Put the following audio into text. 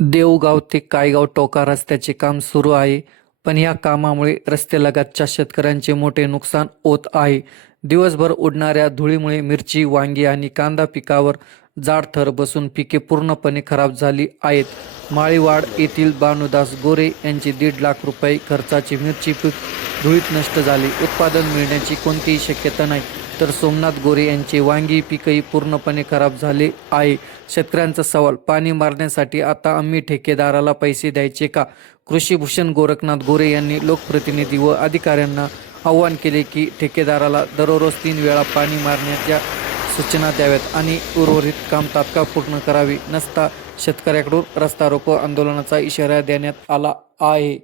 देऊळगाव ते कायगाव टोका रस्त्याचे काम सुरू आहे, पण या कामामुळे रस्त्यालगतच्या शेतकऱ्यांचे मोठे नुकसान होत आहे. दिवसभर उडणाऱ्या धुळीमुळे मिरची, वांगी आणि कांदा पिकावर जाड थर बसून पिके पूर्णपणे खराब झाली आहेत. माळीवाड येथील भानुदास गोरे यांची 1.5 लाख रुपये खर्चाची मिरची पीक धुळीत नष्ट झाली. उत्पादन मिळण्याची कोणतीही शक्यता नाही. तर सोमनाथ गोरे यांचे वांगी पीकही पूर्णपणे खराब झाले आहे. शेतकऱ्यांचा सवाल, पाणी मारण्यासाठी आता आम्ही ठेकेदाराला पैसे द्यायचे का? कृषीभूषण गोरखनाथ गोरे यांनी लोकप्रतिनिधी व अधिकाऱ्यांना आवाहन केले की ठेकेदाराला दररोज 3 वेळा पाणी मारण्याच्या सूचना द्याव्यात आणि उर्वरित काम तात्काळ पूर्ण करावे, नसता शेतकऱ्याकडून रस्ता रोको आंदोलनाचा इशारा देण्यात आला आहे.